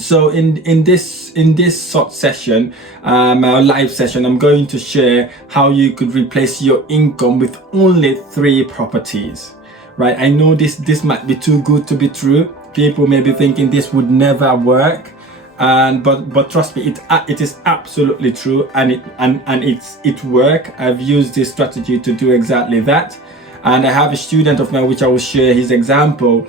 So in this short session, our live session, I'm going to share how you could replace your income with only 3 properties. Right? I know this might be too good to be true. People may be thinking this would never work, but trust me, it is absolutely true, and it work. I've used this strategy to do exactly that, and I have a student of mine which I will share his example,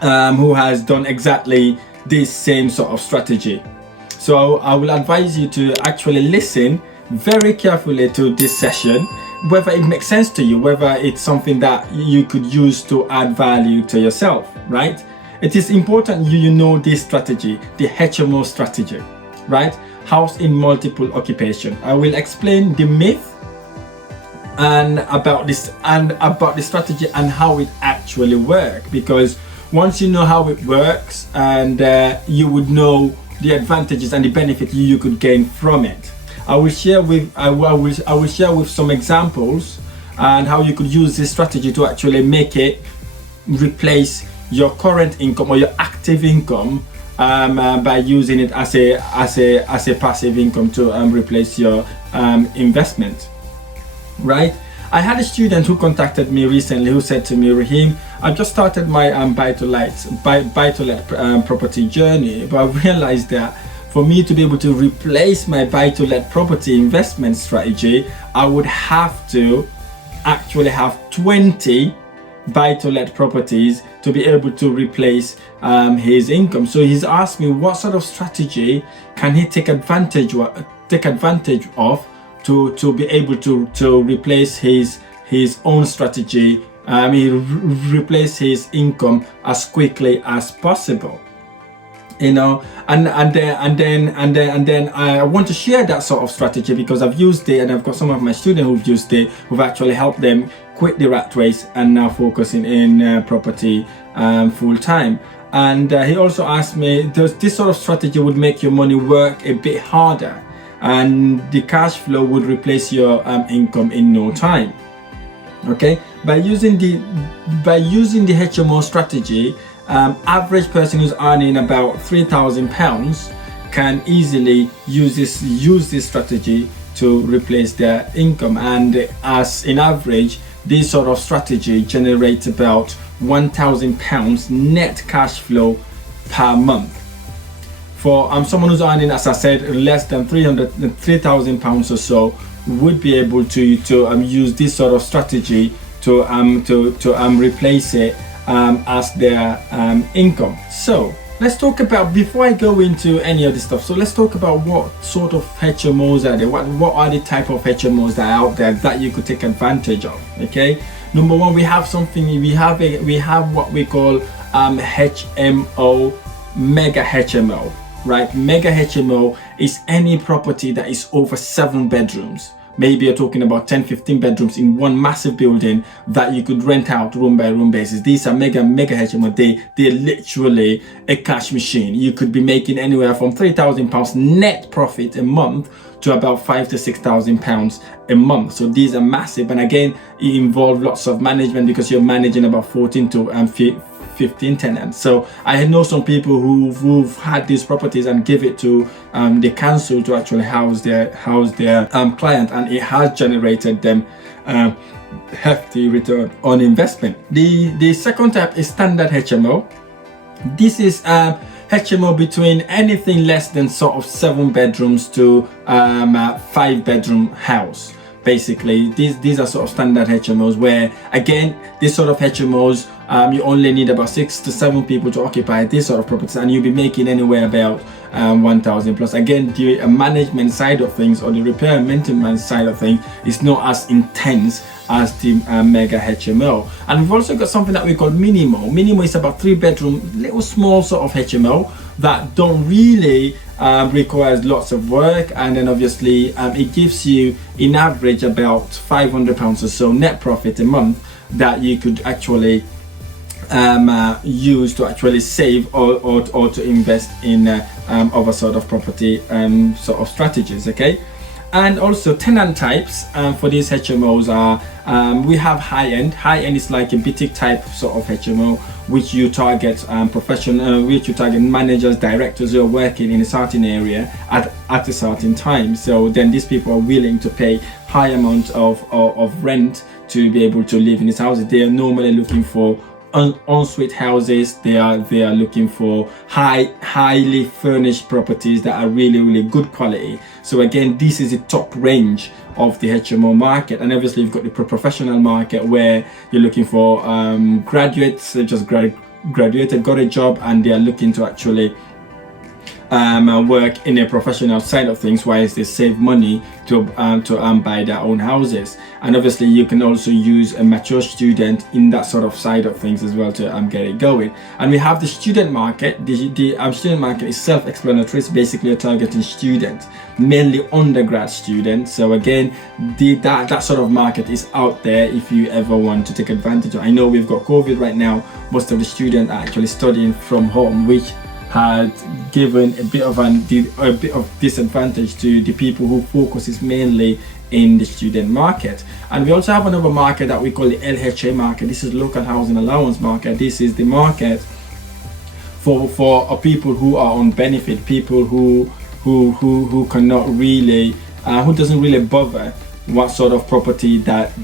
who has done exactly this same sort of strategy. So I will advise you to actually listen very carefully to this session, whether it makes sense to you, whether it's something that you could use to add value to yourself, right? It is important you know this strategy, the HMO strategy, right? House in multiple occupation. I will explain the myth and about this and about the strategy and how it actually works, because once you know how it works, and you would know the advantages and the benefit you could gain from it. I will share with some examples and how you could use this strategy to actually make it replace your current income or your active income, by using it as a passive income to replace your investment, right? I had a student who contacted me recently who said to me, Rahim, I just started my buy-to-let property journey, but I realized that for me to be able to replace my buy-to-let property investment strategy, I would have to actually have 20 buy-to-let properties to be able to replace his income. So he's asked me what sort of strategy can he take advantage of to be able to replace his own strategy, replace his income as quickly as possible, you know. And then I want to share that sort of strategy because I've used it, and I've got some of my students who've used it, who've actually helped them quit the rat race and now focusing in property full time. And he also asked me, does this sort of strategy would make your money work a bit harder, and the cash flow would replace your income in no time? Okay, by using the HMO strategy, average person who's earning about £3,000 can easily use this strategy to replace their income. And as in average, this sort of strategy generates about £1,000 net cash flow per month. For someone who's earning, as I said, less than £3,000 or so, would be able to use this sort of strategy to replace it as their income. So let's talk about, before I go into any of this stuff, so let's talk about what sort of HMOs are there. What are the type of HMOs that are out there that you could take advantage of? Okay, number one, we have what we call HMO, mega HMO. Right, mega HMO is any property that is over 7 bedrooms. Maybe you're talking about 10-15 bedrooms in one massive building that you could rent out room by room basis. These are mega HMO. They're literally a cash machine. You could be making anywhere from £3,000 net profit a month to about £5,000 to £6,000 a month. So these are massive, and again, it involves lots of management because you're managing about 14 to 15 tenants. So I know some people who've had these properties and give it to the council to actually house their client, and it has generated them hefty return on investment. The second type is standard HMO. This is HMO between anything less than sort of 7 bedrooms to 5 bedroom house. Basically, these are sort of standard HMOs where, again, this sort of HMOs, you only need about 6 to 7 people to occupy this sort of properties, and you'll be making anywhere about 1,000 plus. Again, the management side of things, or the repair and maintenance side of things, is not as intense as the mega HMO. And we've also got something that we call Minimo. Minimo is about 3 bedroom, little small sort of HMO that don't really requires lots of work, and then obviously it gives you in average about £500 or so net profit a month that you could actually use to actually save or to invest in other sort of property sort of strategies. Okay, and also tenant types for these HMOs are we have high end is like a boutique type sort of HMO, which you target which you target managers, directors who are working in a certain area at a certain time. So then these people are willing to pay high amounts of rent to be able to live in these houses. They are normally looking for ensuite houses. They are looking for highly furnished properties that are really good quality. So again, this is the top range of the HMO market. And obviously you've got the professional market, where you're looking for graduates that just graduated, got a job, and they are looking to actually work in a professional side of things, whilst they save money to buy their own houses. And obviously you can also use a mature student in that sort of side of things as well to get it going. And we have the student market. The student market is self-explanatory. It's basically targeting students, mainly undergrad students. So again, that sort of market is out there if you ever want to take advantage of. I know we've got COVID right now. Most of the students are actually studying from home, which had given a bit of disadvantage to the people who focuses mainly in the student market. And we also have another market that we call the LHA market. This is local housing allowance market. This is the market for people who are on benefit, people who cannot really who doesn't really bother what sort of property that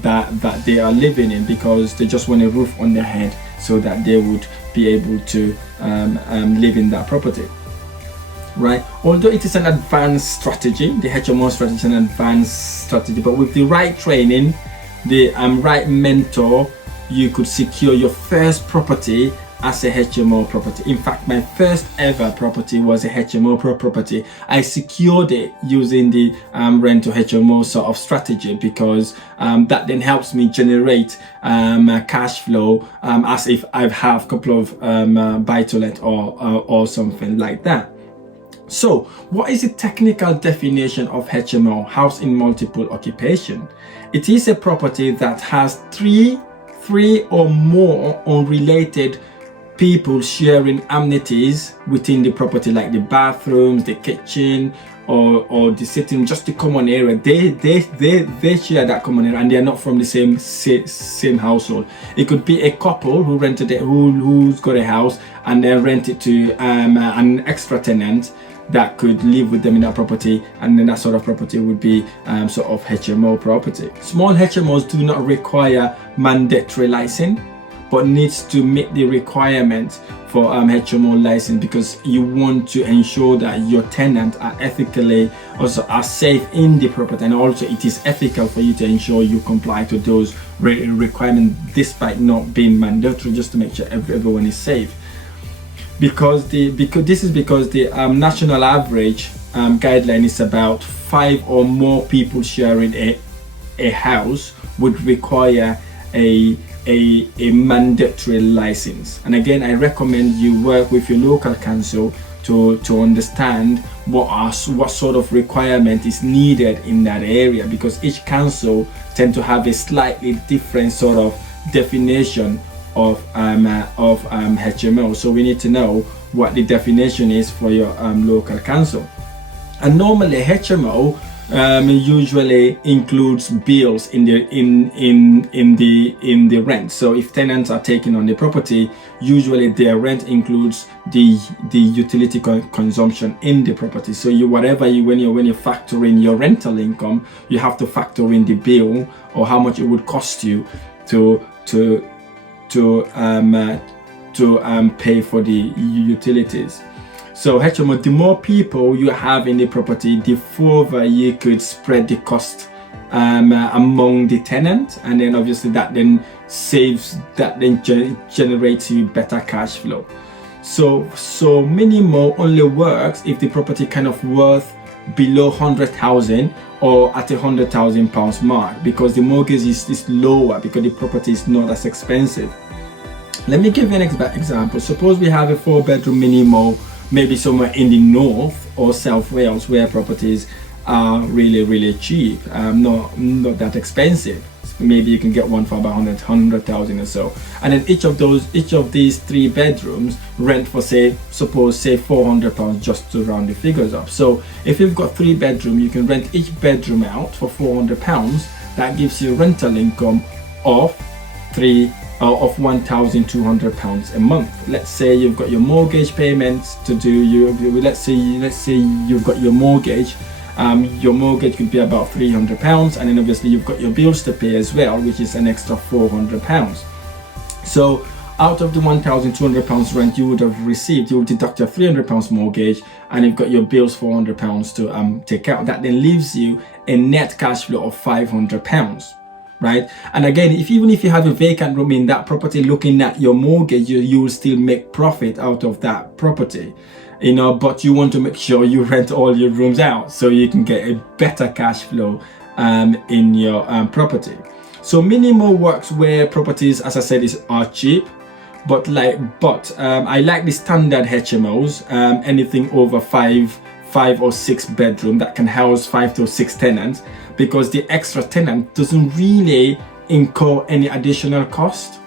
they are living in, because they just want a roof on their head so that they would be able to live in that property, right? Although it is an advanced strategy, the HMO strategy is an advanced strategy, but with the right training, the right mentor, you could secure your first property as a HMO property. In fact, my first ever property was a HMO property. I secured it using the rent to HMO sort of strategy, because that then helps me generate cash flow as if I have a couple of buy-to-let or something like that. So what is the technical definition of HMO, house in multiple occupation? It is a property that has three or more unrelated people sharing amenities within the property, like the bathrooms, the kitchen, or the sitting, just the common area. They share that common area, and they are not from the same household. It could be a couple who rented it, who's got a house, and then rent it to an extra tenant that could live with them in that property, and then that sort of property would be sort of HMO property. Small HMOs do not require mandatory license, but needs to meet the requirements for HMO license, because you want to ensure that your tenants are ethically, also are safe in the property, and also it is ethical for you to ensure you comply to those requirements despite not being mandatory, just to make sure everyone is safe. Because the national average guideline is about 5 or more people sharing a house would require a mandatory license. And again, I recommend you work with your local council to understand what sort of requirement is needed in that area, because each council tend to have a slightly different sort of definition of HMO. So we need to know what the definition is for your local council. And normally HMO usually includes bills in the rent. So if tenants are taking on the property, usually their rent includes the utility consumption in the property. So when you factor in your rental income, you have to factor in the bill, or how much it would cost you to pay for the utilities. So HMO, the more people you have in the property, the further you could spread the cost among the tenant, and then obviously that then generates you better cash flow. So minimum only works if the property kind of worth below 100,000 or at £100,000 mark, because the mortgage is lower, because the property is not as expensive. Let me give you an example. Suppose we have a 4-bedroom minimal, maybe somewhere in the north or South Wales, where properties are really cheap, not that expensive. Maybe you can get one for about 100,000 or so, and then each of these 3 bedrooms rent for suppose £400, just to round the figures up. So if you've got 3 bedrooms, you can rent each bedroom out for £400. That gives you rental income of of £1,200 a month. Let's say you've got your mortgage payments to do. Let's say you've got your mortgage. Your mortgage could be about £300, and then obviously you've got your bills to pay as well, which is an extra £400. So out of the £1,200 rent you would have received, you will deduct your £300 mortgage, and you've got your bills £400 to take out. That then leaves you a net cash flow of £500. Right? And again, even if you have a vacant room in that property, looking at your mortgage, you will still make profit out of that property, but you want to make sure you rent all your rooms out so you can get a better cash flow in your property. So minimal works where properties, as I said, are cheap, but I like the standard HMOs, anything over five or six bedroom that can house 5 to 6 tenants, because the extra tenant doesn't really incur any additional cost,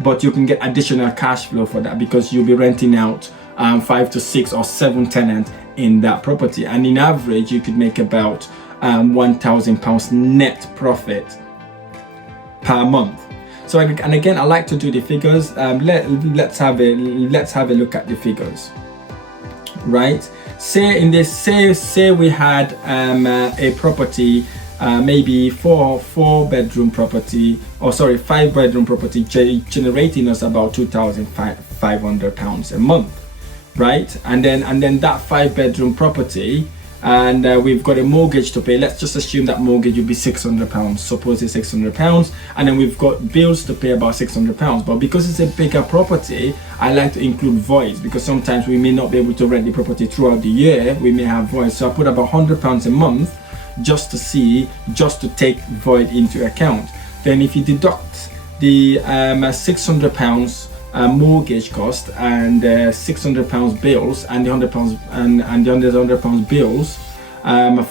but you can get additional cash flow for that because you'll be renting out 5 to 6 or 7 tenants in that property, and in average you could make about £1,000 net profit per month. So, and again, I like to do the figures. Let's have a look at the figures. Right? Say we had a property, maybe 5-bedroom property, generating us about £2,500 a month, right? And then that 5-bedroom property, and we've got a mortgage to pay. Let's just assume that mortgage would be £600. Suppose it's £600, and then we've got bills to pay about £600. But because it's a bigger property, I like to include voids, because sometimes we may not be able to rent the property throughout the year. We may have voids, so I put about £100 a month just to take void into account. Then if you deduct the £600 mortgage cost and £600 bills and the £100 and the £100 bills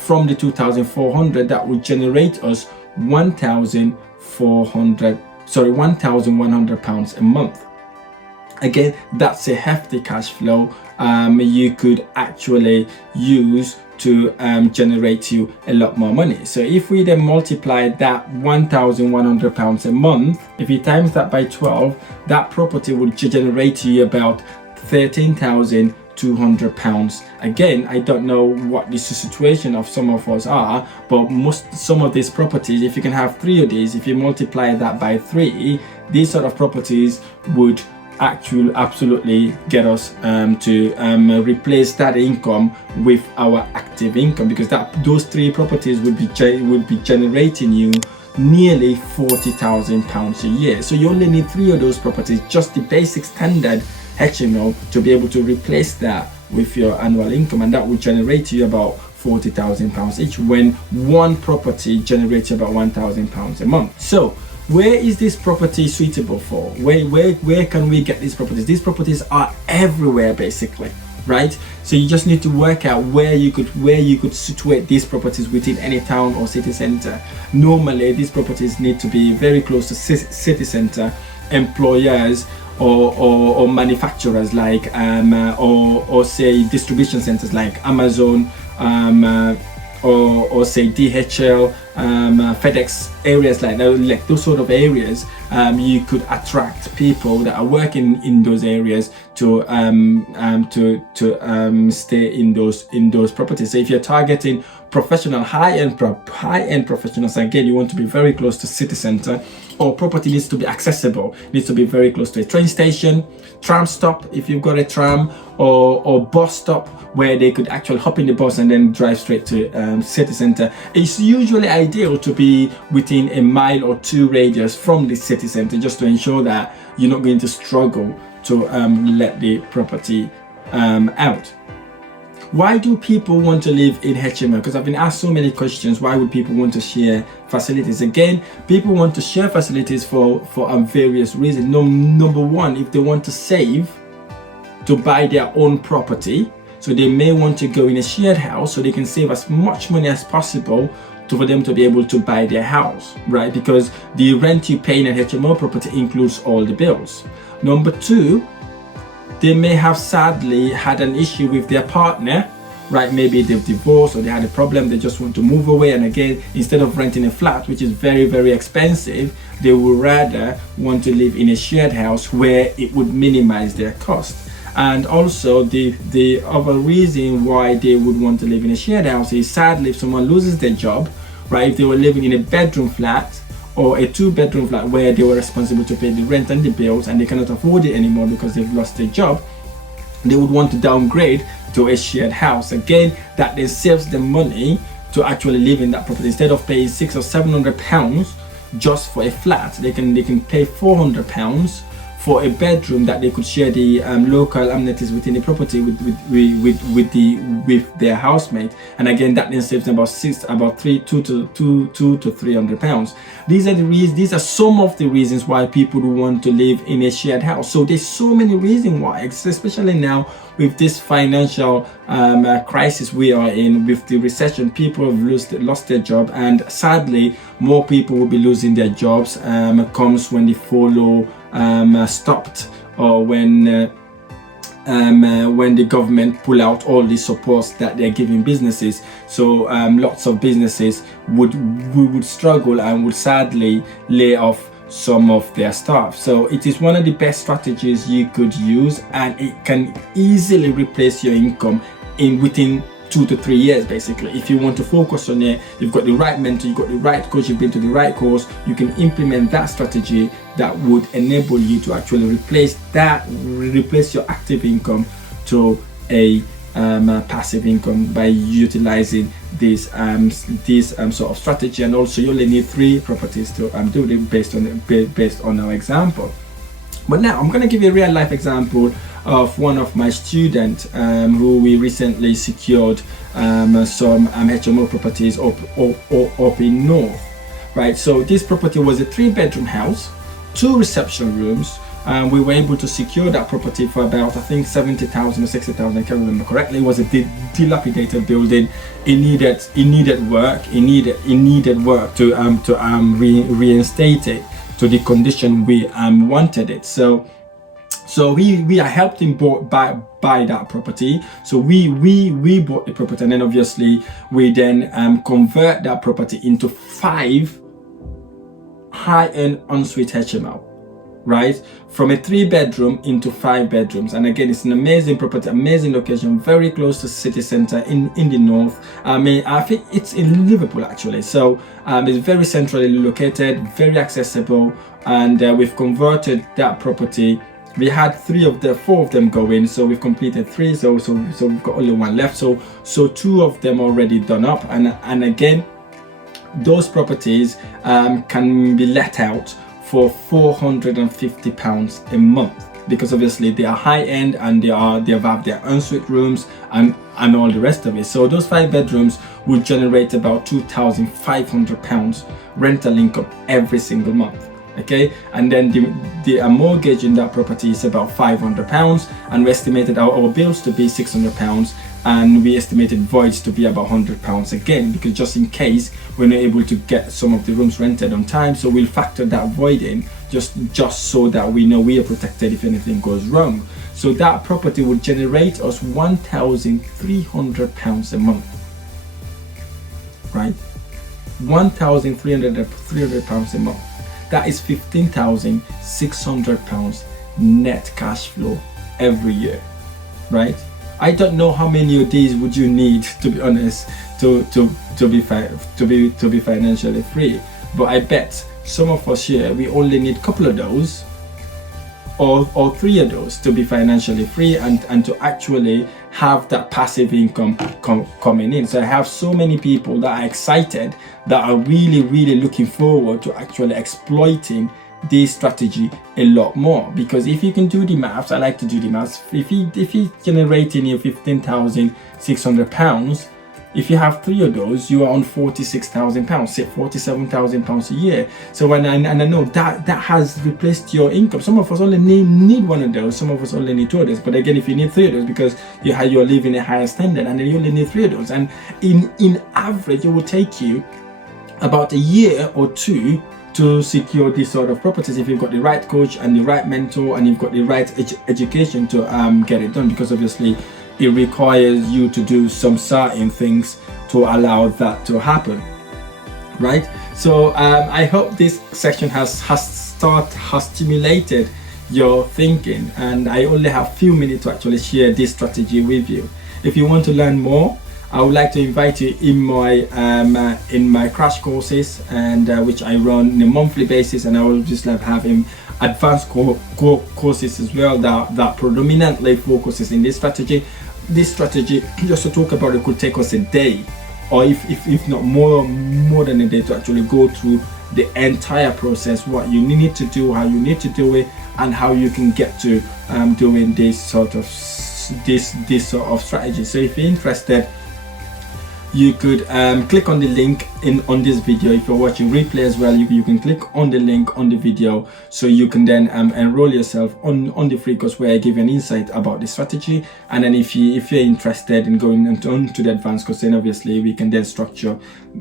from the 2,400, that would generate us £1,100 a month. Again, that's a hefty cash flow you could actually use to generate you a lot more money. So if we then multiply that £1,100 a month, if you times that by 12, that property would generate you about £13,200. Again, I don't know what the situation of some of us are, but some of these properties, if you can have 3 of these, if you multiply that by 3, these sort of properties would absolutely get us to replace that income with our active income, because those 3 properties would be generating you nearly £40,000 a year. So you only need 3 of those properties, just the basic standard HMO, to be able to replace that with your annual income, and that would generate you about £40,000 each, when one property generates about £1,000 a month. So where is this property suitable for? Where can we get these properties? These properties are everywhere, basically, right? So you just need to work out where you could situate these properties within any town or city center. Normally, these properties need to be very close to city center, employers or manufacturers like or say distribution centers like Amazon, or say DHL, FedEx, areas like those sort of areas. You could attract people that are working in those areas to stay in those properties. So if you're targeting professional high-end professionals, again, you want to be very close to city center, or property needs to be accessible, needs to be very close to a train station, tram stop if you've got a tram, or bus stop where they could actually hop in the bus and then drive straight to city center. It's usually ideal to be within a mile or 2 radius from the city center, just to ensure that you're not going to struggle to let the property out. Why do people want to live in HMO? Because I've been asked so many questions. Why would people want to share facilities? Again, people want to share facilities for various reasons. Number one, if they want to save to buy their own property, so they may want to go in a shared house so they can save as much money as possible for them to be able to buy their house, right? Because the rent you pay in a HMO property includes all the bills. Number two, they may have sadly had an issue with their partner, right? Maybe they've divorced or they had a problem, they just want to move away. And again, instead of renting a flat, which is very, very expensive, they would rather want to live in a shared house where it would minimize their cost. And also the other reason why they would want to live in a shared house is, sadly, if someone loses their job, right, if they were living in a bedroom flat or a 2-bedroom flat where they were responsible to pay the rent and the bills and they cannot afford it anymore because they've lost their job, they would want to downgrade to a shared house. Again, that then saves them money to actually live in that property. Instead of paying £600 or £700 just for a flat, they can pay £400 for a bedroom that they could share the local amenities within the property with their housemate. And again, that then saves them about £200 to £300. These are some of the reasons why people want to live in a shared house. So there's so many reasons why, especially now with this financial crisis we are in, with the recession. People have lost their job, and sadly more people will be losing their jobs comes when the furlough stopped, or when the government pull out all the supports that they're giving businesses. So lots of businesses would struggle and would sadly lay off some of their staff. So it is one of the best strategies you could use, and it can easily replace your income within 2 to 3 years. Basically, if you want to focus on it, you've got the right mentor, you've got the right coach, you've been to the right course, you can implement that strategy that would enable you to actually replace your active income to a passive income by utilizing this sort of strategy. And also, you only need 3 properties to do it based on our example. But now I'm going to give you a real life example of one of my students who we recently secured some HMO properties up in North, right? So this property was a 3-bedroom house, 2 reception rooms. We were able to secure that property for about, I think, 70,000 or 60,000, I can't remember correctly. It was a dilapidated building. It needed work. It needed work to reinstate it to the condition we wanted it. So we helped him buy that property. So we bought the property, and then obviously we then convert that property into 5 high-end ensuite HMO, right? From a 3-bedroom into 5 bedrooms. And again, it's an amazing property, amazing location, very close to city center in the north. I mean, I think it's in Liverpool actually. So it's very centrally located, very accessible, and we've converted that property. We had 4 of them going, so we've completed 3. So we've got only 1 left. So 2 of them already done up, and again, those properties can be let out for £450 a month, because obviously they are high end and they have their ensuite rooms and all the rest of it. So those 5 bedrooms would generate about £2,500 rental income every single month. Okay, and then the mortgage in that property is about £500, and we estimated our bills to be £600, and we estimated voids to be about £100 again, because just in case we're not able to get some of the rooms rented on time, so we'll factor that void in just so that we know we are protected if anything goes wrong. So that property would generate us £1,300 a month, right? £1,300 a month. That is £15,600 net cash flow every year, right? I don't know how many of these would you need, to be honest, to be financially free. But I bet some of us here, we only need a couple of those, or 3 of those to be financially free and to actually have that passive income coming in. So I have so many people that are excited, that are really looking forward to actually exploiting this strategy a lot more. Because if you can do the maths, I like to do the maths, if you're generating your £15,600, if you have 3 of those, you are on £46,000, say £47,000 a year. So and I know that has replaced your income. Some of us only need 1 of those, some of us only need 2 of those. But again, if you need 3 of those, because you're living a higher standard, and then you only need 3 of those, and in average, it will take you about a year or 2 to secure these sort of properties if you've got the right coach and the right mentor and you've got the right education to get it done. Because obviously it requires you to do some certain things to allow that to happen, right? So I hope this section has stimulated your thinking, and I only have a few minutes to actually share this strategy with you. If you want to learn more, I would like to invite you in my crash courses, and which I run on a monthly basis, and I will just like having advanced courses as well that predominantly focuses in this strategy. This strategy, just to talk about it, could take us a day, or if not more than a day, to actually go through the entire process, what you need to do, how you need to do it, and how you can get to doing this sort of strategy. So if you're interested, you could click on the link on this video. If you're watching replay as well, you can click on the link on the video, so you can then enroll yourself on the free course, where I give you an insight about the strategy. And then if you're interested in going on to the advanced course, then obviously we can then structure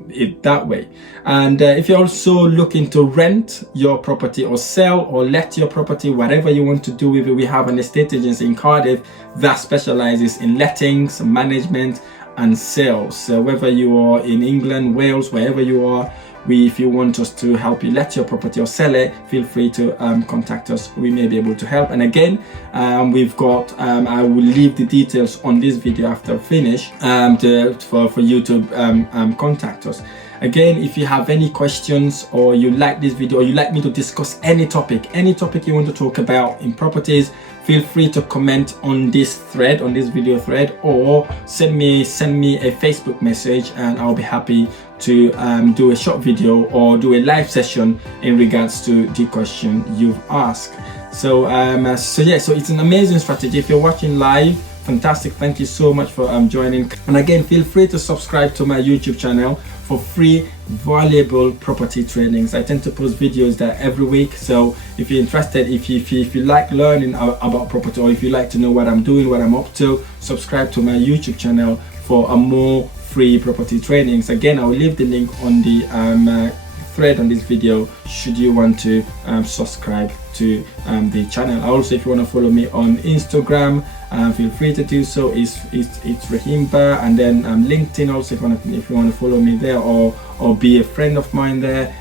it that way. And if you're also looking to rent your property or sell or let your property, whatever you want to do with it, we have an estate agency in Cardiff that specializes in lettings, management and sales. So whether you are in England, Wales, wherever you are, if you want us to help you let your property or sell it, feel free to contact us. We may be able to help. And again, we've got I will leave the details on this video after I finish for you to contact us. Again, if you have any questions, or you like this video, or you like me to discuss any topic you want to talk about in properties, feel free to comment on this thread, on this video thread, or send me a Facebook message, and I'll be happy to do a short video or do a live session in regards to the question you've asked. So so it's an amazing strategy. If you're watching live, fantastic, thank you so much for joining. And again, feel free to subscribe to my YouTube channel for free valuable property trainings. I tend to post videos there every week, so if you're interested, if you like learning about property, or if you like to know what I'm doing, what I'm up to, subscribe to my YouTube channel for a more free property trainings. Again, I will leave the link on the thread on this video should you want to subscribe to the channel. Also, if you want to follow me on Instagram, feel free to do so. It's Rahim Bah, and then LinkedIn also, if you want to follow me there, or be a friend of mine there,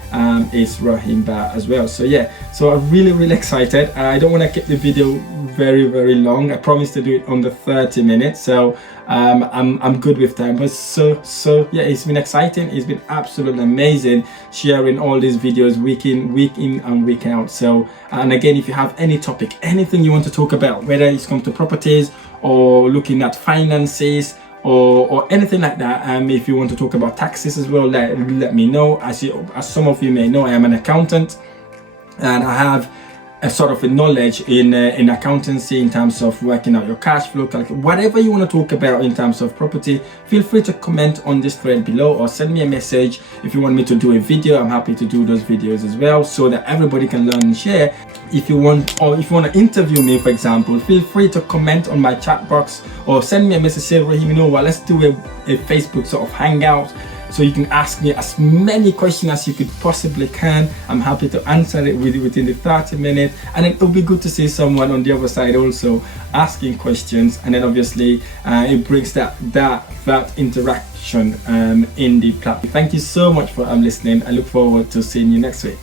it's Rahim Bah as well. So so I'm really excited. I don't want to keep the video very long. I promised to do it under 30 minutes, so I'm good with time. But so it's been exciting. It's been absolutely amazing sharing all these videos week in and week out. So and again, if you have any topic, anything you want to talk about, whether it's come to properties or looking at finances or anything like that, if you want to talk about taxes as well, let me know. As some of you may know, I am an accountant, and I have a sort of a knowledge in accountancy, in terms of working out your cash flow, whatever you want to talk about in terms of property. Feel free to comment on this thread below, or send me a message. If you want me to do a video, I'm happy to do those videos as well, so that everybody can learn and share. If you want to interview me, for example, feel free to comment on my chat box, or send me a message, say, Rahim, you know what, let's do a Facebook sort of hangout, so you can ask me as many questions as you could possibly can. I'm happy to answer it within the 30 minutes, and then it'll be good to see someone on the other side also asking questions, and then obviously it brings that interaction in the platform. Thank you so much for listening. I look forward to seeing you next week.